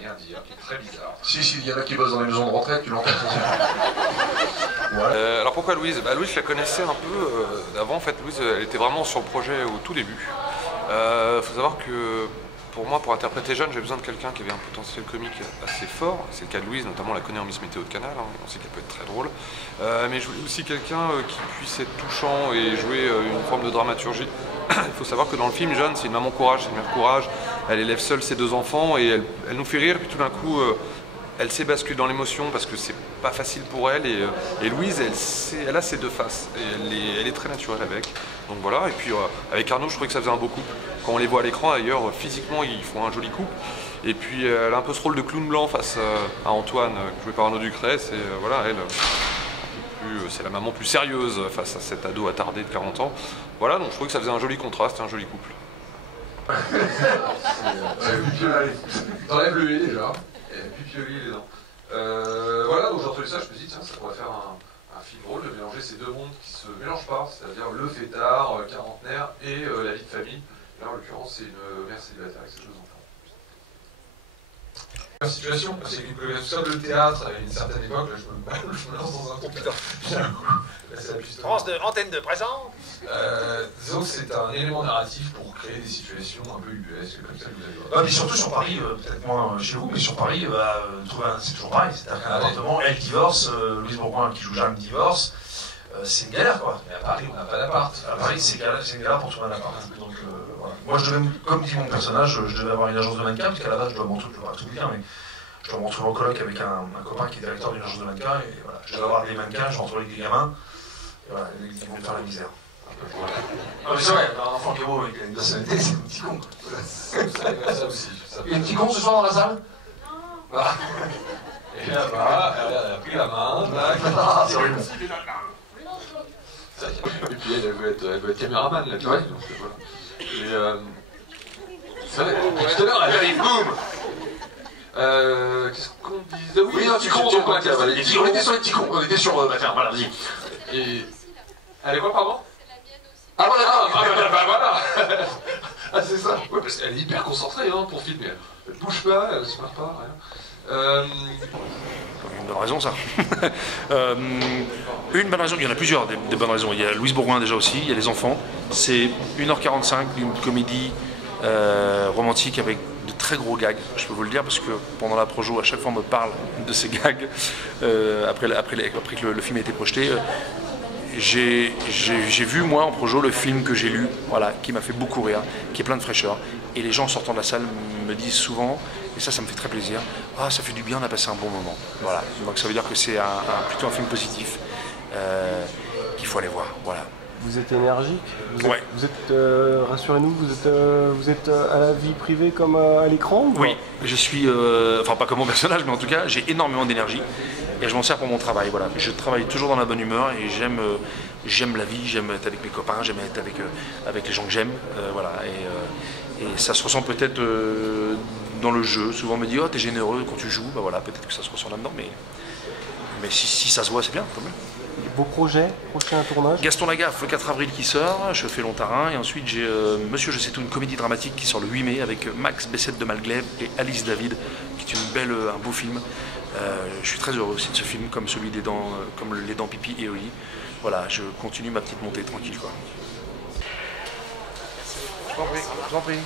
rien dire, qui est très bizarre. Si, il y en a qui bossent dans les maisons de retraite, tu l'entends. Ouais. Alors pourquoi Louise? Louise, je la connaissais un peu d'avant. En fait, Louise, elle était vraiment sur le projet au tout début. Faut savoir que pour moi, pour interpréter jeune, j'ai besoin de quelqu'un qui avait un potentiel comique assez fort. C'est le cas de Louise, notamment on la connaît en Miss Météo de Canal, hein, on sait qu'elle peut être très drôle. Mais je voulais aussi quelqu'un qui puisse être touchant et jouer une forme de dramaturgie. Il faut savoir que dans le film, Jeanne, c'est une maman courage, c'est une mère courage. Elle élève seule ses 2 enfants et elle nous fait rire, puis tout d'un coup, elle sait basculer dans l'émotion parce que c'est pas facile pour elle. Et Louise, elle a ses 2 faces. Et elle est très naturelle avec. Donc voilà, et puis avec Arnaud, je trouvais que ça faisait un beau couple. Quand on les voit à l'écran, d'ailleurs, physiquement, ils font un joli couple. Et puis elle a un peu ce rôle de clown blanc face à Antoine, joué par Arnaud Ducrest. Et voilà, elle, c'est la maman plus sérieuse face à cet ado attardé de 40 ans. Voilà, donc je trouvais que ça faisait un joli contraste, un joli couple. T'enlèves le lait déjà, et puis pioler les dents. Voilà, donc j'ai entendu ça, je me suis dit, tiens, ça pourrait faire un film drôle de mélanger ces 2 mondes qui se mélangent pas, c'est-à-dire le fêtard, quarantenaire et la vie de famille. Là, en l'occurrence, c'est une mère célibataire avec ses 2 enfants. La situation, c'est que le théâtre, à une certaine époque, là, je me lance dans un coup, putain, France de antenne de présent. disons que c'est un élément narratif pour créer des situations un peu ubuesques, comme ça que vous avez Ah, mais surtout sur Paris, peut-être moins chez vous, mais sur Paris, c'est toujours pareil. C'est-à-dire qu'un appartement, elle divorce, Louise Bourgoin qui joue Jeanne divorce, c'est une galère quoi. Mais à Paris, on n'a pas d'appart. À Paris, c'est une galère pour trouver un appart. Donc, voilà. Moi, je devais, comme dit mon personnage, je devais avoir une agence de mannequins, parce qu'à la base, je dois m'en trouver, je ne vais pas tout vous dire, mais je dois m'en trouver en coloc avec un copain qui est directeur d'une agence de mannequins, et voilà, je dois avoir des mannequins, je vais retrouver avec des gamins, et voilà, ils vont me faire la misère. Ah, mais c'est vrai, un enfant qui est beau avec une personnalité, c'est un petit con. Ça aussi. Il y a un petit con ce soir dans la salle? Non. Et là-bas, elle a pris la main. C'est horrible. Et puis elle veut être caméraman là, tu vois. Donc, voilà. Et c'est vrai, tout à l'heure elle arrive, boum. Qu'est-ce qu'on disait? Oui, un petit con, on était sur les petits cons, on était sur. Tiens, voilà, vas-y. Et. Elle est quoi, pardon? Ah voilà, voilà. Ah, c'est ça. Ouais, parce qu'elle est hyper concentrée hein, pour filmer. Elle bouge pas, elle se marre pas, rien. Une bonne raison, ça. Une bonne raison, il y en a plusieurs des bonnes raisons. Il y a Louise Bourgoin déjà aussi, il y a les enfants. C'est 1h45 d'une comédie romantique avec de très gros gags, je peux vous le dire, parce que pendant la projo, à chaque fois on me parle de ces gags. Après que le film a été projeté, j'ai vu moi en projo le film que j'ai lu, voilà, qui m'a fait beaucoup rire, qui est plein de fraîcheur. Et les gens en sortant de la salle me disent souvent, et ça me fait très plaisir, ah ça fait du bien, on a passé un bon moment. Voilà, donc ça veut dire que c'est plutôt un film positif qu'il faut aller voir. Voilà. Vous êtes énergique, ouais. Vous êtes rassurez-nous, vous êtes à la vie privée comme à l'écran? Oui, je suis, enfin pas comme mon personnage, mais en tout cas j'ai énormément d'énergie et je m'en sers pour mon travail. Voilà, je travaille toujours dans la bonne humeur et j'aime la vie, j'aime être avec mes copains, j'aime être avec les gens que j'aime, voilà. Et ça se ressent peut-être dans le jeu. Souvent on me dit oh t'es généreux quand tu joues, bah voilà, peut-être que ça se ressent là-dedans, mais si ça se voit c'est bien quand même. Vos projets, prochain tournage? Gaston Lagaffe, le 4 avril qui sort, je fais Long-Tarin, et ensuite j'ai Monsieur je sais tout, une comédie dramatique qui sort le 8 mai avec Max Bessette de Malglaive et Alice David, qui est un beau film. Je suis très heureux aussi de ce film, comme celui des dents, comme les dents Pipi et Oli. Voilà, je continue ma petite montée tranquille quoi. Je vous en prie.